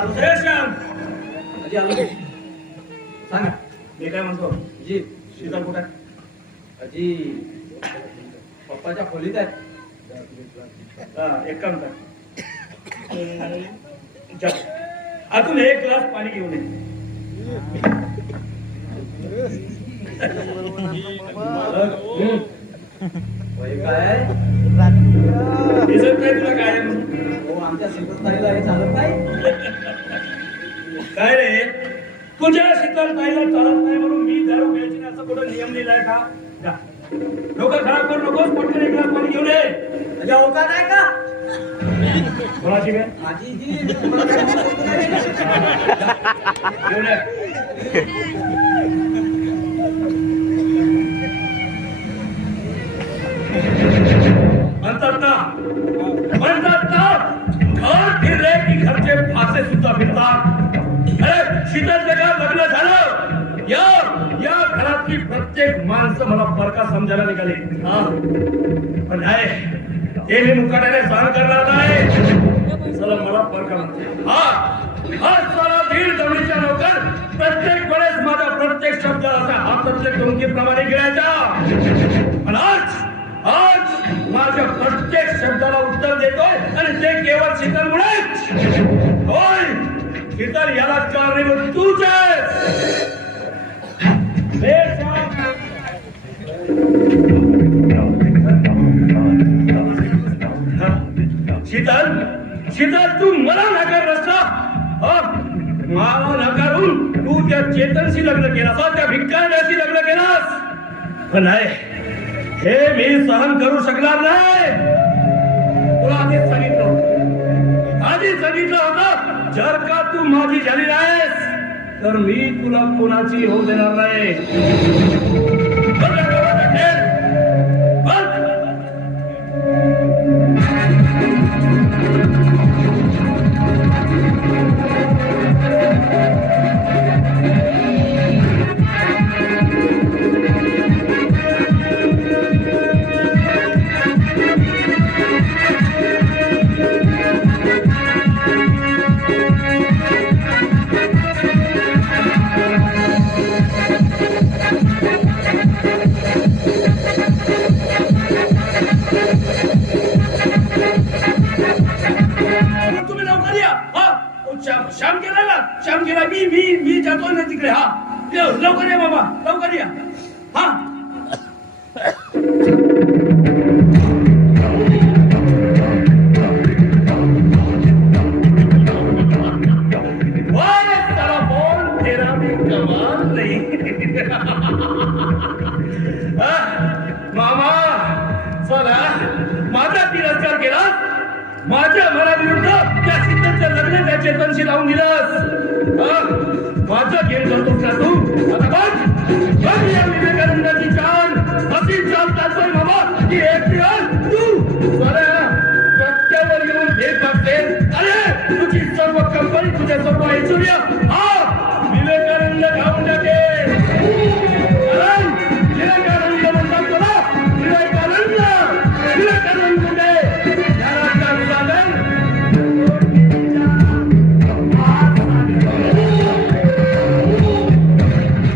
आलो जय श्याम. अजी आलो सांगा. मी काय म्हणतो, जी शीतल कुठे आहे? अजी पप्पाच्या खोलीत आहे. एक काम कर, जा अजून एक ग्लास पाणी घेऊन ये. वय काय दिसत नाही तुला काय आहे म्हणून? हो आमच्या शीतलताईला हे चालत नाही. काय रे, तुझ्या शीतल ताईला चालत नाही म्हणून मी दारू घ्यायची नाही असं कुठं नियम लिहिलाय का? जा डोकं खराब करू नकोस, पटकन एक ग्लास पाणी घेऊन ये. अजी होता नाही का कोणाची काय माझी जी तुम्हाला काय माहित नाही. घेऊन ये. म्हणतात ना घर फिरले की घरचे फासे सुद्धा फिरतात. अरे शीतल जगा लग्न झालं, या घरातली प्रत्येक माणसं मला परका समजायला निघाली. पण नाही, ते मी मुकाट्याने सहन करणार नाही. चला मला परका म्हणते. हा साला दीड जमिनीच्या नोकर प्रत्येक वेळेस माझा प्रत्येक शब्द असा हातातले टोंकीप्रमाणे गिळायचा. पण आज माझ्या प्रत्येक शब्दाला उत्तर देतोय आणि ते केवळ शीतलमुळेच. होय, शीतल याला कारणीभूत तूच आहेस. शीतल तू मला नकार नसता, मला नकारून तू त्या चेतनशी लग्न केलास, त्या भिक्काऱ्याशी लग्न केलास. पण नाही, हे मी सहन करू शकणार नाही. तुला आधीच सांगितलं होतं, जर का तू माझी झाली नाहीस तर मी तुला कोणाची होऊ देणार नाही. श्याम गेला, मी जातो ना तिकडे. लवकर या बाबा, लवकर या. मामा चला, माझा तिरस्कार केला, माझ्या मनाविरुद्ध त्या शीतलचं लग्न त्या चेतनशी लावून दिलंस. माझं गेम करतोस का तू? आता बघ या विवेकानंदाची चाल, अशी चाल चालतोय बाबा की एक दिवस तू सत्यावर येऊन भेट मागते. अरे तुझी सर्व कंपनी, तुझ्या सर्व ऐश्वर्य